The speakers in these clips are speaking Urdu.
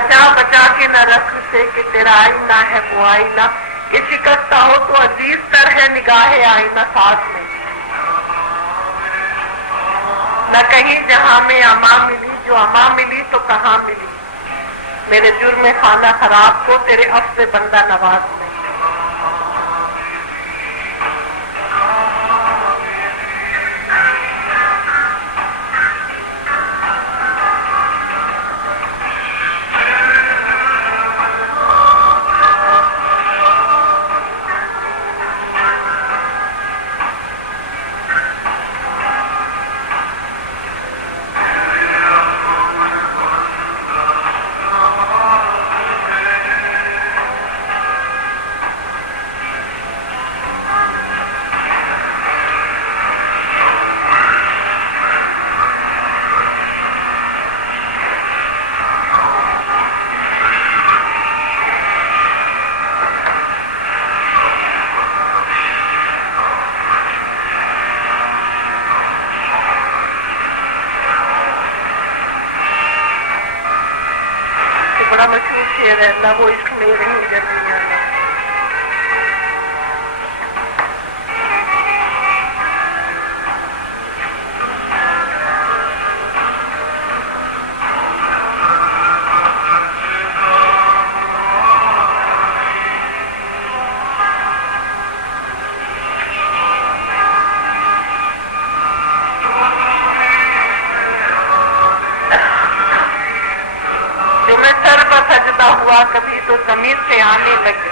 بچا بچا کے نہ رکھ سے کہ تیرا آئینہ ہے وہ آئینہ، یہ شکستہ ہو تو عزیز تر ہے نگاہ آئینہ ساتھ میں، نہ کہیں جہاں میں اما ملی، جو اما ملی تو کہاں ملی، میرے جرم خانہ خراب کو تیرے عفو بندہ نواز میں۔ بڑا مشہور شعر ہے، نہ وہ عشق میں نہیں جنیا میں۔ ہوا کبھی تو زمین سے آنے لگے،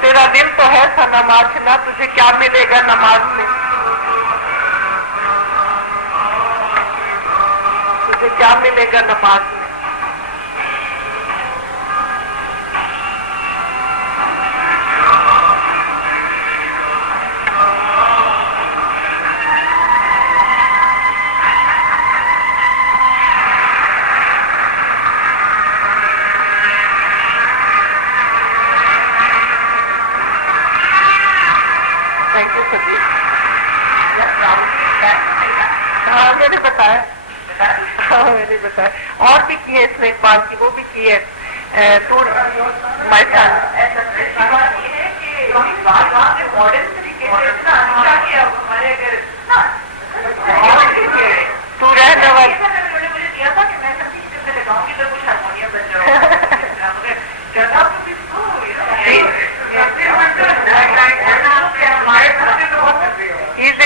تیرا دل تو ہے سا نماز نہ، تجھے کیا ملے گا نماز میں، تجھے کیا ملے گا نماز میں۔ میں نے بتایا اور بھی کی ہے اس نے اقبال کی، وہ بھی کی ہے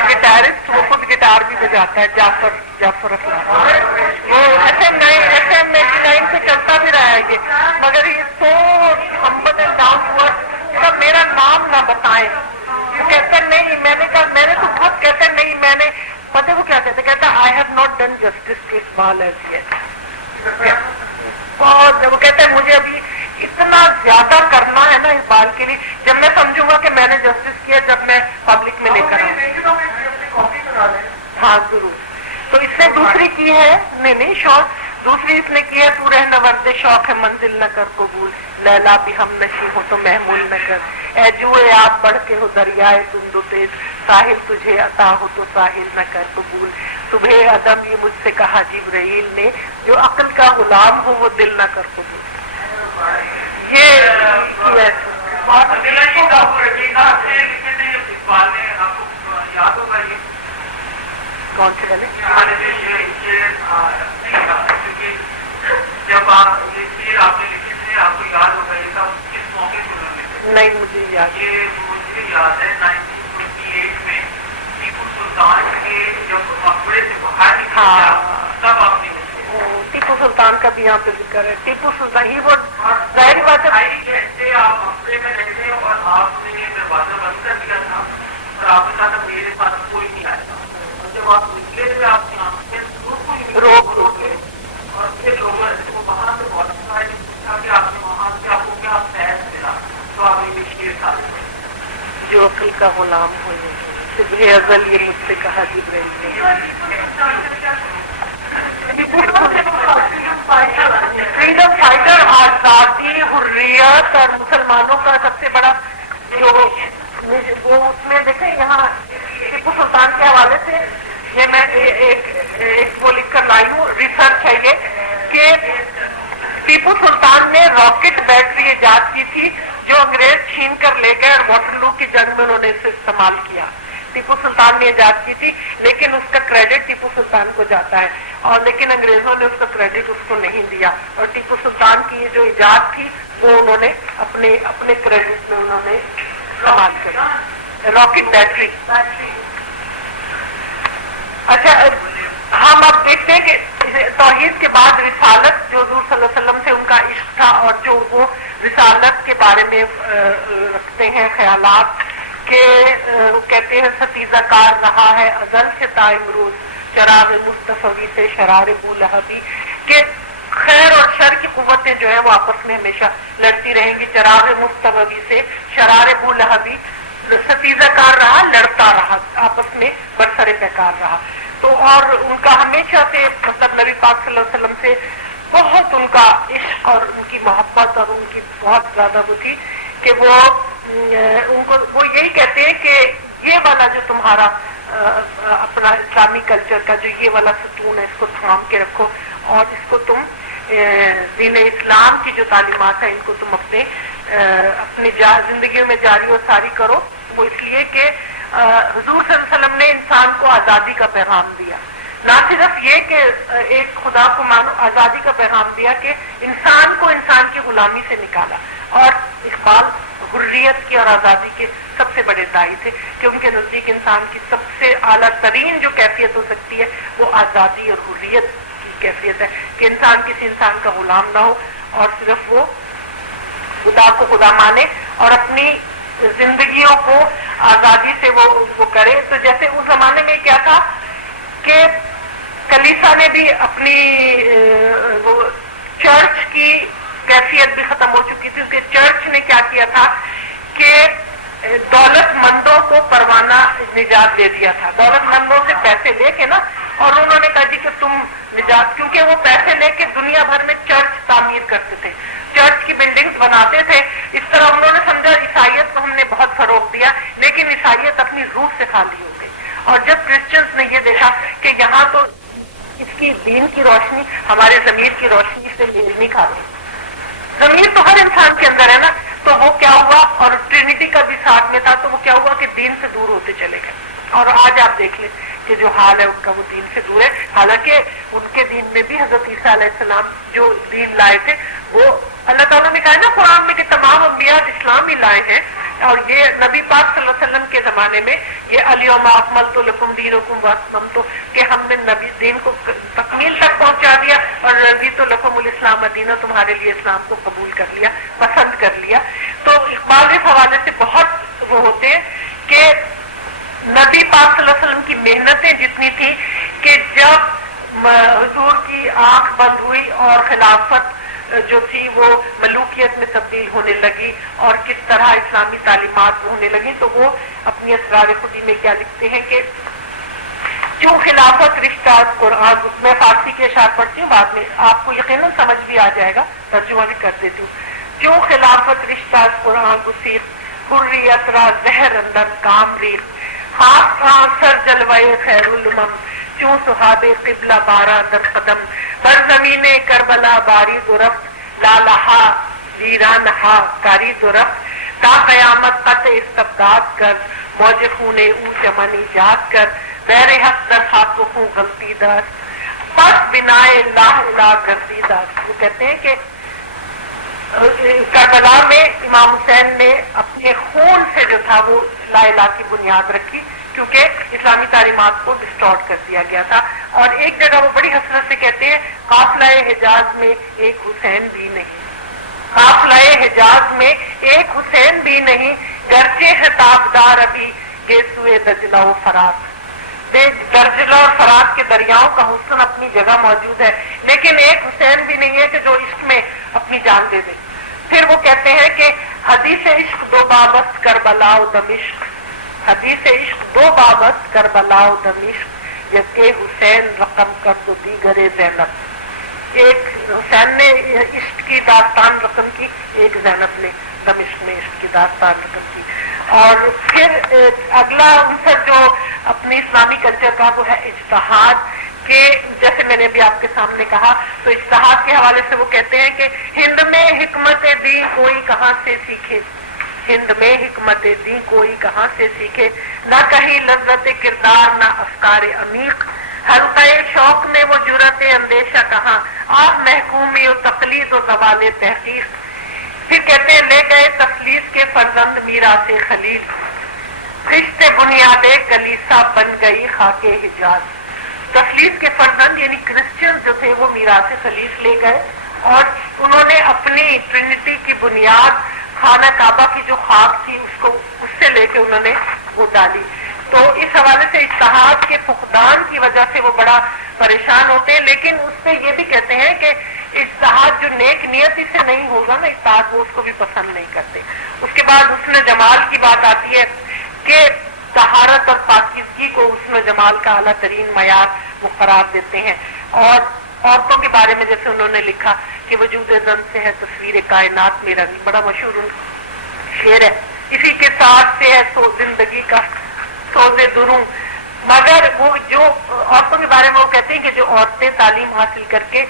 گٹارسٹ، وہ خود گٹار بھی بجاتا ہے، جعفر افراد، وہ FM 99 سے چلتا بھی رہا ہے یہ، مگر یہ so humble and down to earth, میرا نام نہ بتائیں، وہ کہتے نہیں، میں نے کہا میں نے تو بہت کہتے نہیں، میں نے پتہ وہ کیا کہتے، کہتا I have not done justice to Iqbal as yet، بہت وہ کہتے ہیں مجھے ابھی اتنا زیادہ کرنا ہے نا اقبال کے لیے، جب میں سمجھوں گا کہ میں نے جسٹس کیا، جب میں پبلک میں لے کر آؤں۔ ہاں ضرور۔ تو اس نے دوسری کی ہے، نہیں شوق، دوسری اس نے کی ہے، تو رہنا ورد شوق ہے منزل نہ کر قبول، لیلا بھی ہم نشی ہو تو محمول نہ کر، اے جوئے آپ بڑھ کے ہو دریائے تند و تیز، ساحل تجھے عطا ہو تو ساحل نہ کر قبول، صبح ادم یہ مجھ سے کہا جبرائیل نے، جو عقل کا غلام ہو وہ دل نہ کر قبول۔ یہ کون سے گلے؟ جب آپ یہ شعر آپ نے لکھے تھے، آپ کو یاد ہوگا یہ تب کس موقع پر؟ نہیں مجھے یاد، یہ مجھے یاد ہے 1928 میں ٹیپو سلطان کے جب مقبرے سے باہر نکلا تب آپ نے ٹیپو سلطان کا بھی یہاں پہ ذکر ہے، ٹیپو سلطان ہی وہ ظاہر بات ہے، آپ مقبرے میں رہتے اور آپ نے دروازہ بند کر دیا تھا اور آپ نے کہا تھا میرے پاس کوئی نہیں آیا تھا، اور جب آپ نکلے تھے آپ کی آنکھیں روک کے اور پھر لوگوں نے وہاں سے بہت سارے پوچھا کہ آپ نے وہاں سے آپ کو کیا فیض ملا، تو آپ نے شعر ثابت کیا، جو عقل کا غلام ہو صبح ازل یہ مجھ سے کہا جبرائیل نے۔ فریڈم فائٹر، آزادی، حریت اور مسلمانوں کا سب سے بڑا جو وہ اس میں دیکھیں یہاں ٹیپو سلطان کے حوالے سے یہ میں ایک وہ لکھ کر لائی ہوں، ریسرچ ہے یہ کہ ٹیپو سلطان نے راکٹ بیٹری ایجاد کی تھی جو انگریز چھین کر لے گئے اور واٹرلو کی جنگ میں انہوں نے اسے استعمال کیا. ٹیپو سلطان نے ایجاد کی تھی لیکن اس کا کریڈٹ ٹیپو سلطان کو جاتا ہے اور لیکن انگریزوں نے اس کا کریڈٹ اس کو نہیں دیا اور ٹیپو سلطان کی یہ جو ایجاد تھی وہ انہوں نے اپنے کریڈٹ میں انہوں نے استعمال کیا. Rocket battery. اچھا ہم اب دیکھتے ہیں کہ توحید کے بعد رسالت جو حضور صلی اللہ علیہ وسلم سے ان کا عشق تھا اور جو وہ رسالت کے بارے میں رکھتے ہیں خیالات کہ وہ کہتے ہیں ستیزہ کار رہا ہے ازل سے تا امروز چراغ مصطفی سے شرار بولہبی کہ خیر اور شر کی قوتیں جو ہیں وہ آپس میں ہمیشہ لڑتی رہیں گی. چراغ مصطفی سے شرار بولہبی ستیزہ کار رہا لڑتا رہا آپس میں برسر پیکار رہا. تو اور ان کا ہمیشہ سے مطلب نبی پاک صلی اللہ علیہ وسلم سے بہت ان کا عشق اور ان کی محبت اور ان کی بہت زیادہ وہ تھی کہ وہ یہی کہتے ہیں کہ یہ والا جو تمہارا اپنا اسلامی کلچر کا جو یہ والا ستون ہے اس کو تھام کے رکھو اور اس کو تم دین اسلام کی جو تعلیمات ہیں ان کو تم اپنی زندگیوں میں جاری و ساری کرو. وہ اس لیے کہ حضور صلی اللہ علیہ وسلم نے انسان کو آزادی کا پیغام دیا. نہ صرف یہ کہ ایک خدا کو مانو, آزادی کا پیغام دیا کہ انسان کو انسان کی غلامی سے نکالا. اور اقبال حریت کی اور آزادی کے سب سے بڑے داعی تھے کہ ان کے نزدیک انسان کی سب سے اعلیٰ ترین جو کیفیت ہو سکتی ہے وہ آزادی اور حریت کی کیفیت ہے کہ انسان کسی انسان کا غلام نہ ہو اور صرف وہ خدا کو خدا مانے اور اپنی زندگیوں کو آزادی سے وہ کرے. تو جیسے اس زمانے میں کیا تھا کہ کلیسا نے بھی اپنی وہ چرچ کی کیفیت بھی ختم ہو چکی تھی کیونکہ چرچ نے کیا کیا تھا کہ دولت مندوں کو پروانہ نجات دے دیا تھا. دولت مندوں سے پیسے لے کے نا اور انہوں نے کہا جی کہ تم نجات, کیونکہ وہ پیسے لے کے دنیا بھر میں چرچ تعمیر کرتے تھے, چرچ کی بلڈنگز بناتے تھے. اس طرح انہوں نے سمجھا عیسائیت کو ہم نے بہت فروغ دیا لیکن عیسائیت اپنی روح سے خالی ہو گئی. اور جب کرسچنس نے یہ دیکھا کہ یہاں تو اس کی دین کی روشنی ہمارے ضمیر کی روشنی سے میل نہیں کھا رہی, ضمیر تو ہر انسان کے اندر ہے نا, تو وہ کیا ہوا اور ٹرینٹی کا بھی ساتھ میں تھا تو وہ کیا ہوا کہ دین سے دور ہوتے چلے گئے. اور آج آپ دیکھ لیں کہ جو حال ہے ان کا وہ دین سے دور ہے. حالانکہ ان کے دین میں بھی حضرت عیسیٰ علیہ السلام جو دین لائے تھے وہ اللہ تعالیٰ نے کہا ہے نا قرآن میں کہ تمام انبیاء اسلام ہی لائے ہیں. اور یہ نبی پاک صلی اللہ علیہ وسلم کے زمانے میں یہ الیوم اکملت لکم دینکم واتممت کہ ہم نے نبی دین کو تکمیل تک پہنچا دیا اور رضیت لکم الاسلام دینہ تمہارے لیے اسلام کو قبول کر لیا, پسند کر لیا. تو اقبال اس حوالے سے بہت وہ ہوتے ہیں کہ نبی پاک صلی اللہ علیہ وسلم کی محنتیں جتنی تھی کہ جب حضور کی آنکھ بند ہوئی اور خلافت جو تھی وہ ملوکیت میں تبدیل ہونے لگی اور کس طرح اسلامی تعلیمات ہونے لگی, تو وہ اپنی اسرار خودی میں کیا لکھتے ہیں کہ جو خلافت رشتہ قرآن, میں فارسی کے اشعار پڑھتی ہوں بعد میں آپ کو یقیناً سمجھ بھی آ جائے گا, ترجمہ بھی کر دیتی ہوں. جو خلافت رشتہ قرآن گسیخ حریت را زہر اندر کام ریخ خاک سر جلوائے خیر الامم چون صحاب قبلہ بارہ در قدم بر زمین کربلا باری درفت لالہا ویرانہا کاری درفت تا قیامت قطع استبداد کر موج خون او چمن ایجاد کر بیر حق در خاک و خون غلطی دار بس بنائے لاہ الا گردی دار. وہ کہتے ہیں کہ کربلا میں امام حسین نے اپنے خون سے جو تھا وہ لا الہ کی بنیاد رکھی کیونکہ اسلامی تعلیمات کو ڈسٹارٹ کر دیا گیا تھا. اور ایک جگہ وہ بڑی حسرت سے کہتے ہیں قافلہ حجاز میں ایک حسین بھی نہیں, قافلہ حجاز میں ایک حسین بھی نہیں گرچہ خطاب دار ابھی گیسوئے دجلہ و فرات. درجلہ اور فرات کے دریاؤں کا حسن اپنی جگہ موجود ہے لیکن ایک حسین بھی نہیں ہے کہ جو عشق میں اپنی جان دے دے. پھر وہ کہتے ہیں کہ حدیث عشق دو بابست کربلا و دمشق, حدیث عشق دو بابست کربلا و دمشق یکے حسین رقم کر تو دیگر زینب. ایک حسین نے عشق کی داستان رقم کی, ایک زینب نے دمشق میں عشق کی داستان رقم کی. اور پھر اگلا عنصر جو اپنے اسلامی کلچر کا وہ ہے اجتہاد کہ جیسے میں نے بھی آپ کے سامنے کہا تو اجتہاد کے حوالے سے وہ کہتے ہیں کہ ہند میں حکمت دین کوئی کہاں سے سیکھے، ہند میں حکمت دین کوئی کہاں سے سیکھے، نہ کہیں لذت کردار نہ افکار عمیق، حلقۂ شوق میں وہ جرت اندیشہ کہاں، آپ محکومی و تقلید و زوال تحقیق۔ پھر کہتے ہیں لے گئے تخلیص کے فرزند میراث خلیل، خشت بنیاد کلیسا بن گئی خاک حجاز۔ تخلیص کے فرزند یعنی کرسچن جو تھے وہ میراث خلیل لے گئے اور انہوں نے اپنی ٹرینٹی کی بنیاد خانہ کعبہ کی جو خاک تھی اس سے لے کے انہوں نے وہ ڈالی۔ تو اس حوالے سے اجتہاد کے فقدان کی وجہ سے وہ بڑا پریشان ہوتے ہیں، لیکن اس میں یہ بھی کہتے ہیں کہ اجتہاد جو نیک نیتی سے نہیں ہوگا نا اجتہاد، وہ اس کو بھی پسند نہیں کرتے۔ اس کے بعد حسن جمال کی بات آتی ہے کہ طہارت اور پاکیزگی کو حسن جمال کا اعلیٰ ترین معیار وہ قرار دیتے ہیں، اور عورتوں کے بارے میں جیسے انہوں نے لکھا کہ وجود زن سے ہے تصویر کائنات میرا بھی، بڑا مشہور ان شعر ہے، اسی کے ساتھ سے ہے سو زندگی کا سوز دروں۔ مگر وہ جو عورتوں کے بارے میں وہ کہتے ہیں کہ جو عورتیں تعلیم حاصل کر کے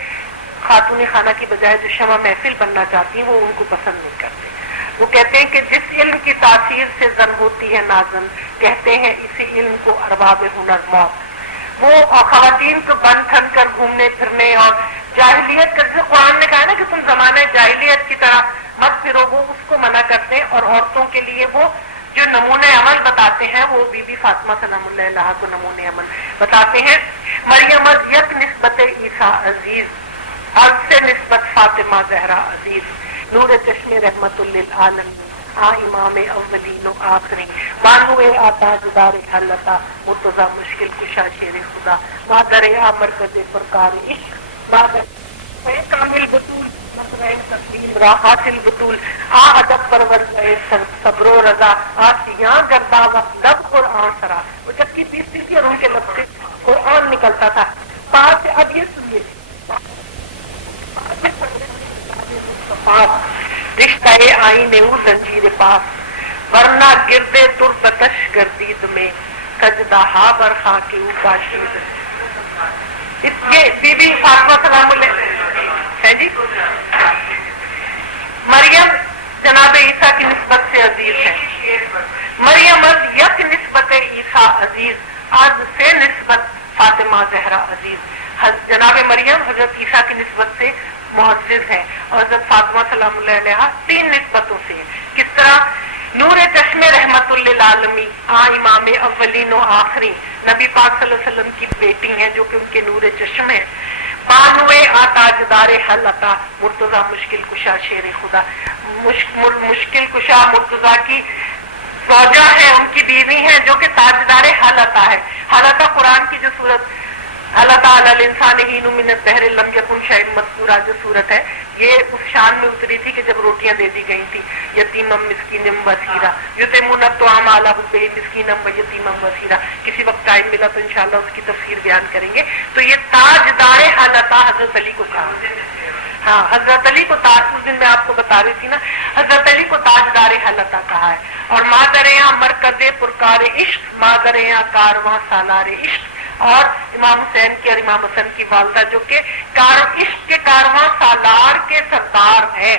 خاتون خانہ کی بجائے جو شمع محفل بننا چاہتی ہیں وہ ان کو پسند نہیں کرتے۔ وہ کہتے ہیں کہ جس علم کی تاثیر سے زن ہوتی ہے نازن، کہتے ہیں اسی علم کو ارباب ہنر موت۔ وہ خواتین کو بن ٹھن کر گھومنے پھرنے اور جاہلیت کا، جیسے قرآن نے کہا نا کہ تم زمانہ جاہلیت کی طرح مت پھرو، وہ اس کو منع کرتے ہیں، اور عورتوں کے لیے وہ جو نمونہ عمل بتاتے ہیں وہ بی بی فاطمہ سلام اللہ علیہا کو نمونہ عمل بتاتے ہیں۔ مریم از یک نسبت عیسیٰ عزیز، از سے نسبت فاطمہ زہرا عزیز، نور چشم رحمت للعالمین، امام اولین و آخرین، مانوے آتا جدار حلتا مرتضی مشکل کشا شیر خدا، مادر مرکز پرکار عشق، مادر کامل بطول تقدیم را حاصل بطول، ادب پرور گئے صبر و رضا، آسیاں گردہ وقت لب قرآن سرا۔ وہ جب کی پیستی تھی اور ان کے لب سے قرآن نکلتا تھا۔ پاس اب یہ سنیے رشتہ آئین او زنجیر پاس، ورنہ گردے تربتش گردید میں سجدہ ہا برخا کی او پاشید۔ اس کے بی بی فاطمہ سلام اللہ ہے جی، مریم جناب عیسیٰ کی نسبت سے عزیز ہے۔ مریم از یک نسبت عیسیٰ عزیز، از سے نسبت فاطمہ زہرا عزیز۔ جناب مریم حضرت عیسیٰ کی نسبت سے معزز ہے، اور حضرت فاطمہ سلام اللہ علیہا 3 نسبتوں سے ہے۔ کس طرح؟ نور چشم رحمت للعالمین، امام اولین و آخرین، نبی پاک صلی اللہ علیہ وسلم کی بیٹی ہیں جو کہ ان کے نور چشم ہے۔ بانوے تاجدار حل عطا، مرتضی مشکل کشا شیر خدا، مشکل کشا مرتضی کی زوجہ ہے، ان کی بیوی ہیں جو کہ تاجدار حل عطا ہے۔ حل عطا قرآن کی جو صورت اللہ تعالیٰ الانسان ہین من الدہر لم یکن شیئا مذکورا جو صورت ہے، یہ اس شان میں اتری تھی کہ جب روٹیاں دے دی گئی تھی، یتیمم مسکینم وسیرا، یطعمون الطعام علی حبہ مسکینم و یتیمم وسیرا۔ کسی وقت ٹائم ملا تو انشاءاللہ اس کی تفسیر بیان کریں گے۔ تو یہ تاجدار حل عطا حضرت علی کو تھا۔ ہاں، حضرت علی کو تاج، اس دن میں آپ کو بتا رہی تھی نا، حضرت علی کو تاجدار حل عطا کہا ہے۔ اور مادریا مرکز پرکار عشق، مادریا کارواں سالار عشق، اور امام حسین کی اور امام حسن کی والدہ جو کہ عشق کے کارواں سالار کے سردار ہیں۔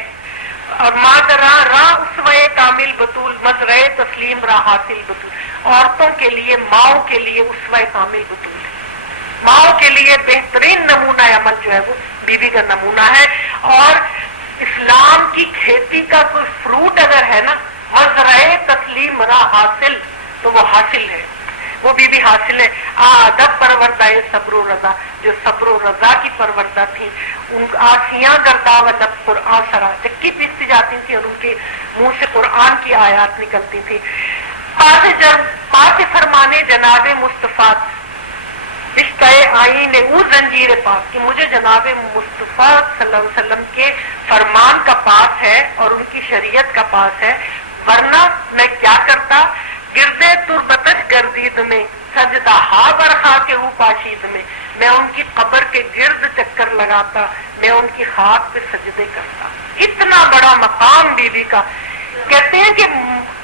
اور مادرا راہ اسوے کامل بطول، مزرعے تسلیم راہ حاصل بطول، عورتوں کے لیے، ماؤں کے لیے اسوے کامل بطول ہے۔ ماؤں کے لیے بہترین نمونہ عمل جو ہے وہ بیوی کا نمونہ ہے۔ اور اسلام کی کھیتی کا کوئی فروٹ اگر ہے نا، مزرعے تسلیم راہ حاصل، تو وہ حاصل ہے، وہ بھی حاصل ہے۔ ادب پروردہ صبر و رضا، جو صبر و رضا کی پروردہ تھی، ان آسیاں گردہ و دب قرآن سرا، چکی پیستی جاتی تھی اور ان کے منہ سے قرآن کی آیات نکلتی تھی۔ پاس فرمانے جناب مصطفیٰ، رشتہ آئین او زنجیر پاس، کہ مجھے جناب مصطفیٰ صلی اللہ علیہ وسلم کے فرمان کا پاس ہے اور ان کی شریعت کا پاس ہے، ورنہ میں کیا کرتا، گردے تربتش گردید میں سجدہ ہا برخا کے او پاشید میں، میں ان کی قبر کے گرد چکر لگاتا، میں ان کی خاک پہ سجدے کرتا۔ اتنا بڑا مقام بیوی کا۔ کہتے ہیں کہ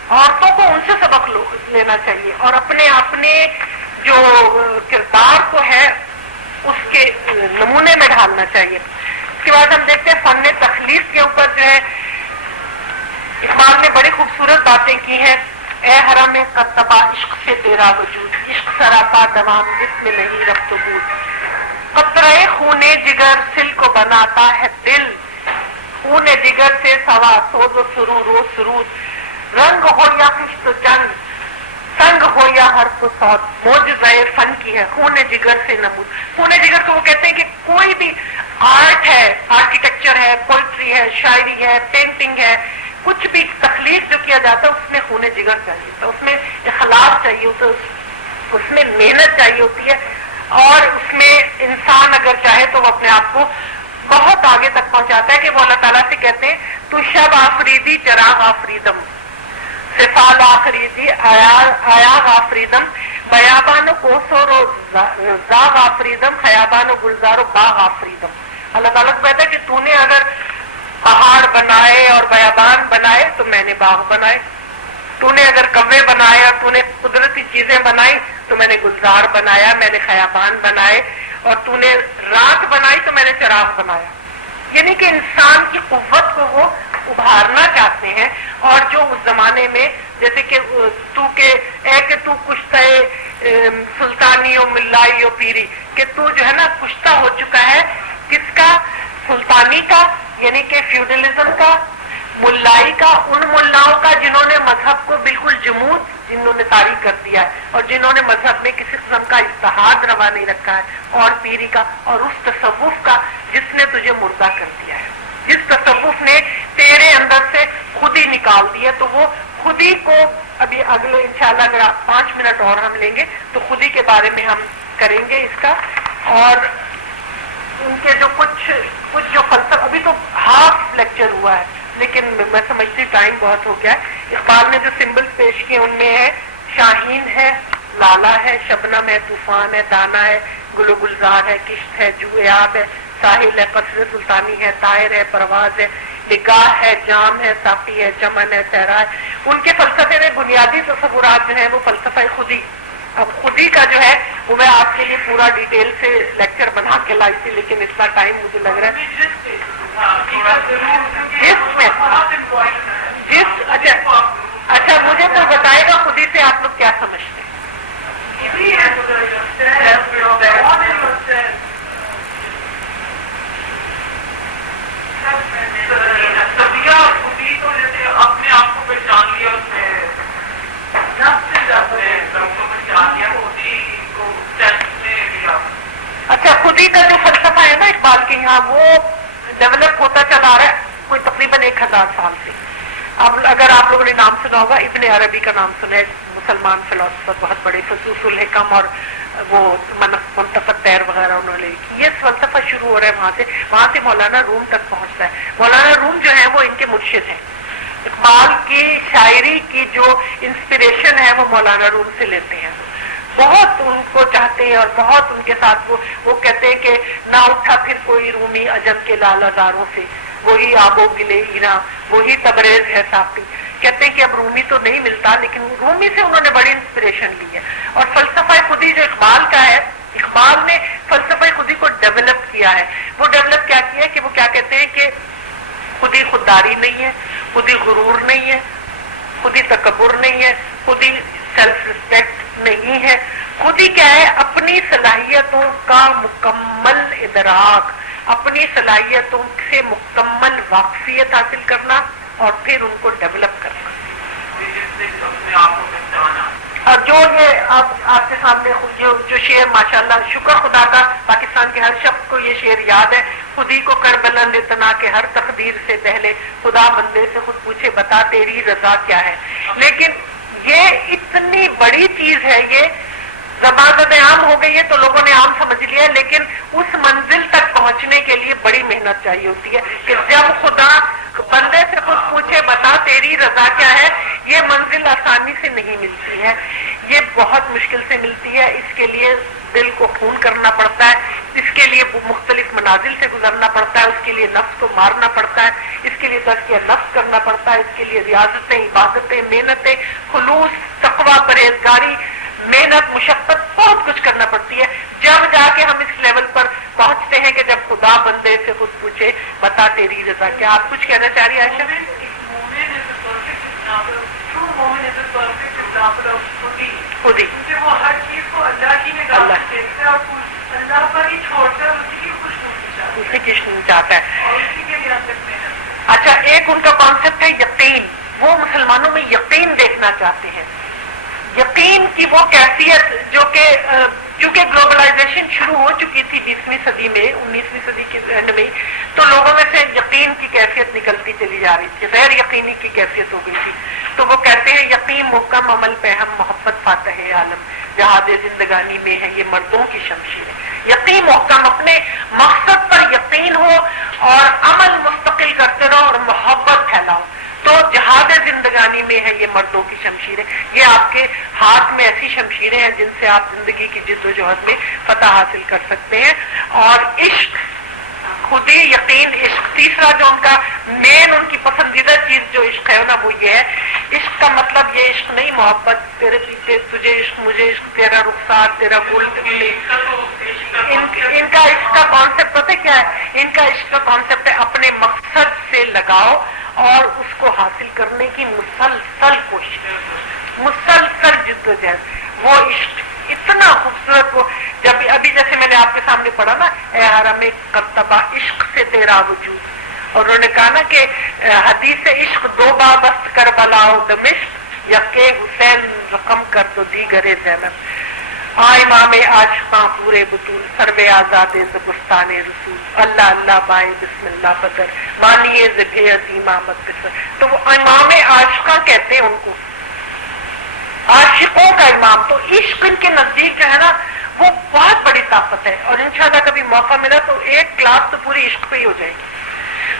عورتوں کو ان سے سبق لینا چاہیے اور اپنے جو کردار کو ہے اس کے نمونے میں ڈھالنا چاہیے۔ اس کے بعد ہم دیکھتے ہیں فن تخلیق کے اوپر جو ہے اقبال نے بڑی خوبصورت باتیں کی ہیں. اے حرم قطبہ عشق سے تیرا وجود، عشق سراپا دوام جس میں نہیں رفت و بود، قطرے خون جگر سل کو بناتا ہے دل، خون جگر سے سوا سوز و سرور و سرود، رنگ ہو یا خشت و جنگ، سنگ ہو یا حرف و صوت، معجزۂ فن کی ہے خون جگر سے نمود. خون جگر کو وہ کہتے ہیں کہ کوئی بھی آرٹ ہے، آرکیٹیکچر ہے، پوئٹری ہے، شاعری ہے، پینٹنگ ہے، کچھ بھی تخلیق جو کیا جاتا ہے اس میں خون جگر چاہیے ہوتا ہے، اس میں اخلاص چاہیے ہوتا ہے، اس میں محنت چاہیے ہوتی ہے، اور اس میں انسان اگر چاہے تو وہ اپنے آپ کو بہت آگے تک پہنچاتا ہے کہ وہ اللہ تعالیٰ سے کہتے ہیں تو شب آفریدی چراغ آفریدم، صفال آفریدی آیاغ آفریدم، بیابان و کوسور و زاغ آفریدم، خیابان و گلزار و باغ آفریدم. اللہ تعالیٰ کو کہتا ہے کہ تو نے اگر پہاڑ بنائے اور بیابان بنائے تو میں نے باغ بنائے، تو نے اگر کوے بنائے اور تو نے قدرتی چیزیں بنائی تو میں نے گلزار بنایا، میں نے خیابان بنائے، اور تو نے رات بنائی تو میں نے چراغ بنایا. یعنی کہ انسان کی قوت کو وہ ابھارنا چاہتے ہیں، اور جو اس زمانے میں جیسے کہ تو کشتہ سلطانی و ملائی و پیری، کہ تو جو ہے نا کشتہ ہو چکا ہے کس کا؟ سلطانی کا، یعنی کہ فیوڈلزم کا، ملائی کا، ان ملاؤں کا جنہوں نے مذہب کو بالکل جمود جنہوں نے تاریخ کر دیا ہے، اور جنہوں نے مذہب میں کسی قسم کا اجتہاد روا نہیں رکھا ہے، اور پیری کا، اور اس تصوف کا جس نے تجھے مردہ کر دیا ہے، جس تصوف نے تیرے اندر سے خود ہی نکال دیا. تو وہ خودی کو ابھی اگلے انشاءاللہ اگر آپ 5 منٹ اور ہم لیں گے تو خودی کے بارے میں ہم کریں گے اس کا، اور ان کے جو کچھ جو فلسفہ، ابھی تو ہاف لیکچر ہوا ہے لیکن میں سمجھتی ٹائم بہت ہو گیا ہے. اقبال نے جو سمبلز پیش کیے ان میں ہے شاہین ہے، لالا ہے، شبنم ہے، طوفان ہے، دانا ہے، گل و گلزار ہے، کشت ہے، جویاب ہے، ساحل ہے، قصر سلطانی ہے، طائر ہے، پرواز ہے، نگاہ ہے، جام ہے، ساقی ہے، چمن ہے، صحرا ہے. ان کے فلسفے میں بنیادی تصورات جو ہیں وہ فلسفہ خودی. اب خودی کا جو ہے وہ میں آپ کے لیے پورا ڈیٹیل سے لیکچر بنا کے لائی تھی، لیکن اتنا ٹائم مجھے لگ رہا ہے اچھا مجھے تو بتائے گا خودی سے آپ لوگ کیا سمجھتے ہیں. اپنے آپ کو پہچان لیا، اس میں اچھا خودی کا جو فلسفہ ہے نا اقبال کے یہاں وہ ڈیولپ ہوتا چلا آ رہا ہے کوئی تقریباً 1000 سال سے. اب اگر آپ لوگوں نے نام سنا ہوگا ابن عربی کا نام سنا ہے، مسلمان فلاسفر بہت بڑے، فصوص الحکم اور وہ منطقت تیر وغیرہ انہوں نے لکھی. یہ فلسفہ شروع ہو رہا ہے وہاں سے مولانا روم تک پہنچتا ہے. مولانا روم جو ہے وہ ان کے مرشد ہیں. اقبال کی شاعری کی جو انسپریشن ہے وہ مولانا روم سے لیتے ہیں. بہت ان کو چاہتے ہیں اور بہت ان کے ساتھ وہ کہتے ہیں کہ نہ اٹھا پھر کوئی رومی عجم کے لال ازاروں سے، وہی آبو گلے اینا، وہی تبریز ہے ساقی. کہتے ہیں کہ اب رومی تو نہیں ملتا، لیکن رومی سے انہوں نے بڑی انسپریشن لی ہے. اور فلسفہ خودی جو اقبال کا ہے، اقبال نے فلسفہ خودی کو ڈیولپ کیا ہے. وہ ڈیولپ کیا ہے کہ وہ کیا کہتے ہیں کہ خودی خودداری نہیں ہے، خودی غرور نہیں ہے، خودی تکبر نہیں ہے، خودی سیلف ریسپیکٹ نہیں ہے. خودی کیا ہے؟ اپنی صلاحیتوں کا مکمل ادراک، اپنی صلاحیتوں سے مکمل واقفیت حاصل کرنا اور پھر ان کو ڈیولپ کرنا. اور جو یہ آپ کے سامنے جو شعر ماشاءاللہ شکر خدا کا پاکستان کے ہر شخص کو یہ شعر یاد ہے، خودی کو کر بلند اتنا کہ ہر تقدیر سے پہلے خدا بندے سے خود پوچھے بتا تیری رضا کیا ہے. لیکن یہ اتنی بڑی چیز ہے، یہ زبان عام ہو گئی ہے تو لوگوں نے عام سمجھ لیا ہے، لیکن اس منزل تک پہنچنے کے لیے بڑی محنت چاہیے ہوتی ہے کہ جب خدا بندے سے خود پوچھے بتا تیری رضا کیا ہے، یہ منزل آسانی سے نہیں ملتی ہے، یہ بہت مشکل سے ملتی ہے. اس کے لیے دل کو خون کرنا پڑتا ہے، اس کے لیے مختلف منازل سے گزرنا پڑتا ہے، اس کے لیے نفس کو مارنا پڑتا ہے، اس کے لیے تزکیہ نفس کرنا پڑتا ہے، اس کے لیے ریاضتیں، عبادتیں، محنتیں، خلوص، تقویٰ، پرہیزگاری، محنت، مشقت، بہت کچھ کرنا پڑتی ہے. جب جا کے ہم اس لیول پر پہنچتے سمجھتے ہیں کہ جب خدا بندے سے خود پوچھے بتا تیری رضا کیا. آپ کچھ کہنا چاہ رہی ہیں عائشہ؟ خود ہی وہ ہر چیز کو اللہ کی نگاہ سے دیکھتا ہے اور اللہ پر ہی چھوڑ کر اسی کی خوشنودی چاہتا ہے اور اسی کے لیے آ سکتے ہیں. اچھا ایک ان کا کانسیپٹ ہے یقین. وہ مسلمانوں میں یقین دیکھنا چاہتے ہیں. یقین کی وہ کیفیت جو کہ چونکہ گلوبلائزیشن شروع ہو چکی تھی 20ویں صدی میں 19ویں صدی کے اینڈ میں تو لوگوں میں سے یقین کی کیفیت نکلتی چلی جا رہی تھی, غیر یقینی کی کیفیت ہو گئی تھی. تو وہ کہتے ہیں یقین محکم عمل پہ ہم محبت فاتح عالم جہاد زندگانی میں ہے یہ مردوں کی شمشیر ہے. یقین محکم اپنے مقصد پر یقین ہو اور عمل مستقل کرتے رہو اور محبت پھیلاؤ تو جہاد زندگانی میں ہے یہ مردوں کی شمشیریں. یہ آپ کے ہاتھ میں ایسی شمشیریں ہیں جن سے آپ زندگی کی جد و جہد میں فتح حاصل کر سکتے ہیں. اور عشق خود ہی یقین عشق. تیسرا جو ان کا مین ان کی پسندیدہ چیز جو عشق ہے نا وہ یہ ہے عشق کا مطلب یہ عشق نہیں محبت تیرے پیچھے تجھے عشق مجھے عشق تیرا رخسار تیرا گل. ان کا عشق کا کانسیپٹ پتہ کیا ہے؟ ان کا عشق کا کانسیپٹ ہے اپنے مقصد سے لگاؤ اور اس کو حاصل کرنے کی مسلسل کوشش, مسلسل جدوجہد. وہ عشق اتنا خوبصورت. وہ جب ابھی جیسے میں نے آپ کے سامنے پڑھا نا اے حرم قطبہ عشق سے تیرا وجود, اور انہوں نے کہا نا کہ حدیث عشق دو بابست کربلا و دمشق یکے حسین رقم کر دو دیگر زینب. امام عاشقاں پورے بطول سرو آزاد زبستان رسول اللہ اللہ بائے بسم اللہ بدر مانیے ذبح عظیم آمد بسر. تو وہ امام عاشقاں کہتے ہیں ان کو, عاشقوں کا امام. تو عشق ان کے نزدیک جو ہے نا وہ بہت بڑی طاقت ہے, اور انشاءاللہ کبھی موقع ملا تو ایک کلاس تو پوری عشق پہ ہی ہو جائے گی.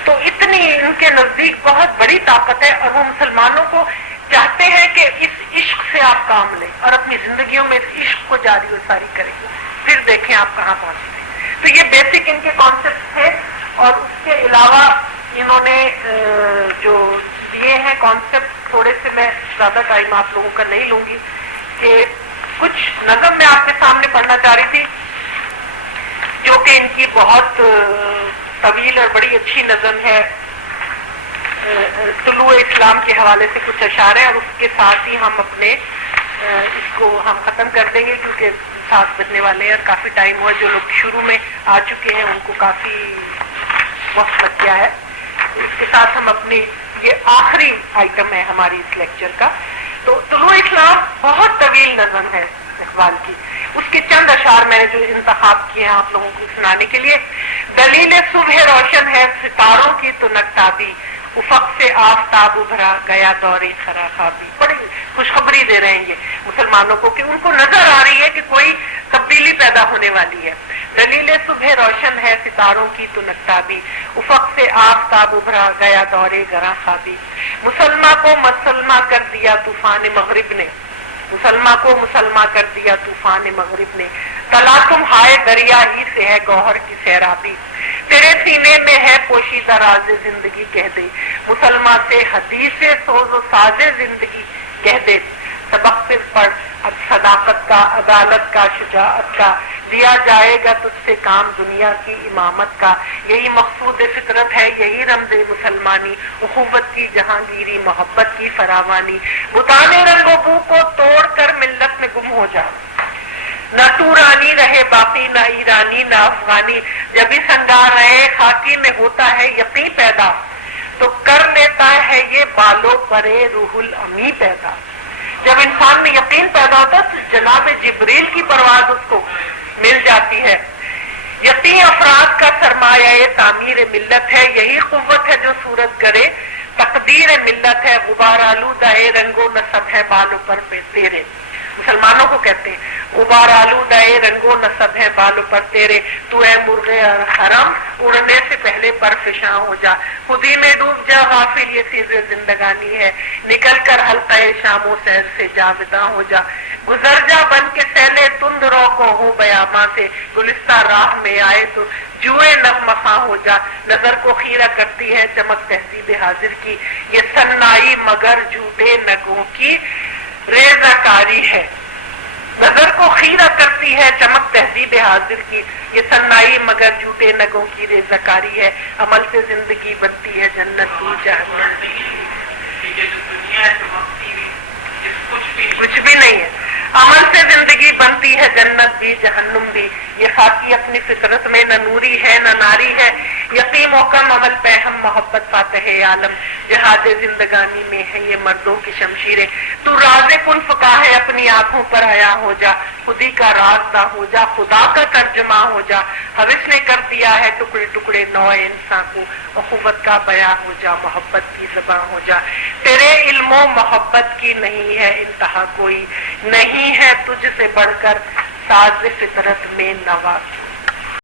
تو اتنی ان کے نزدیک بہت بڑی طاقت ہے, اور وہ مسلمانوں کو چاہتے ہیں کہ اس عشق سے آپ کام لیں اور اپنی زندگیوں میں اس عشق کو جاری و ساری کریں, پھر دیکھیں آپ کہاں پہنچتے ہیں. تو یہ بیسک ان کے کانسیپٹ تھے. اور اس کے علاوہ انہوں نے جو دیے ہیں کانسیپٹ تھوڑے سے, میں زیادہ ٹائم آپ لوگوں کا نہیں لوں گی, کہ کچھ نظم میں آپ کے سامنے پڑھنا چاہ رہی تھی جو کہ ان کی بہت طویل اور بڑی اچھی نظم ہے. طلوع اسلام کے حوالے سے کچھ اشعار ہیں, اور اس کے ساتھ ہی ہم اپنے اس کو ہم ختم کر دیں گے کیونکہ 7 بجنے والے ہیں اور کافی ٹائم ہوا. جو لوگ شروع میں آ چکے ہیں ان کو کافی وقت بچ گیا ہے. اس کے ساتھ ہم اپنی یہ آخری آئٹم ہے ہماری اس لیکچر کا. تو طلوع اسلام بہت طویل نظم ہے اقبال کی. اس کے چند اشعار میں نے جو انتخاب کیے ہیں آپ لوگوں کو سنانے کے لیے. دلیل صبح روشن ہے ستاروں کی تو نقطابی افق سے آفتاب ابھرا گیا دور خرا خوابی. بڑی خوشخبری دے رہے ہیں یہ مسلمانوں کو کہ ان کو نظر آ رہی ہے کہ کوئی تبدیلی پیدا ہونے والی ہے. دلیل صبح روشن ہے ستاروں کی تو نقطابی افق سے آفتاب ابھرا گیا دور گراں خوابی. مسلمہ کو مسلمہ کر دیا طوفان مغرب نے, مسلمہ کو مسلمہ کر دیا طوفان مغرب نے. تلاطم ہائے دریا ہی سے ہے گوہر کی سیرابی. تیرے سینے میں ہے پوشیدہ راز زندگی کہہ دے مسلمہ سے حدیث سوز و ساز زندگی کہہ دے. سبق پھر پڑھ صداقت کا عدالت کا شجاعت کا لیا جائے گا تجھ سے کام دنیا کی امامت کا. یہی مقصود فطرت ہے یہی رمز مسلمانی اخوت کی جہانگیری محبت کی فراوانی. بتانے رنگ و بو کو توڑ کر ملت میں گم ہو جا نہ تورانی رہے باقی نہ ایرانی نہ افغانی. جب اس انگار رہے خاکی میں ہوتا ہے یقین پیدا تو کر لیتا ہے یہ بالوں پرے روح الامی پیدا. جب انسان میں یقین پیدا ہوتا ہے تو جناب جبریل کی پرواز اس کو مل جاتی ہے. یقین افراد کا سرمایہ تعمیر ملت ہے یہی قوت ہے جو صورت کرے تقدیر ملت ہے. غبار آلودہ رنگ و نسب ہے بالوں پر تیرے. مسلمانوں کو کہتے ہیں غبار آلودہ رنگ و نسب ہے بالوں پر تیرے. تو اے مرغ حرم اڑنے سے پہلے پر فشاں ہو جا. خودی میں ڈوب جا غافل یہ چیز زندگانی ہے. نکل کر حلقہ شام و سیر سے جاوداں ہو جا. گزر جا بن کے سیلے تند رو کو ہوں بیاماں سے. گلستہ راہ میں آئے تو جوئے نغمخاں ہو جا. نظر کو خیرہ کرتی ہے چمک تہذیب حاضر کی. یہ سنائی مگر جھوٹے نگوں کی ریزہ کاری ہے. نظر کو خیرہ کرتی ہے چمک تہذیب حاضر کی، یہ سنائی مگر جھوٹے نگوں کی ریزہ-کاری ہے، عمل سے زندگی بنتی ہے جنت بھی جہنم کچھ بھی نہیں ہے، عمل سے زندگی بنتی ہے جنت بھی جہنم بھی، یہ خاکی اپنی فطرت میں نہ نوری ہے نہ ناری ہے، یقین محکم عمل پہ ہم محبت فاتح عالم، جہاد زندگانی میں ہے یہ مردوں کی شمشیریں، تو راز کن فقاہ ہے اپنی آنکھوں پر آیا ہو جا، خودی کا راز نہ ہو جا خدا کا ترجمہ ہو جا، حوث نے کر دیا ہے ٹکڑے ٹکڑے نوع انسان کو، اخوت کا بیاں ہو جا محبت کی زباں ہو جا، تیرے علم و محبت کی نہیں ہے انتہا کوئی، نہیں ہے تجھ سے بڑھ کر ساز فطرت میں نوا۔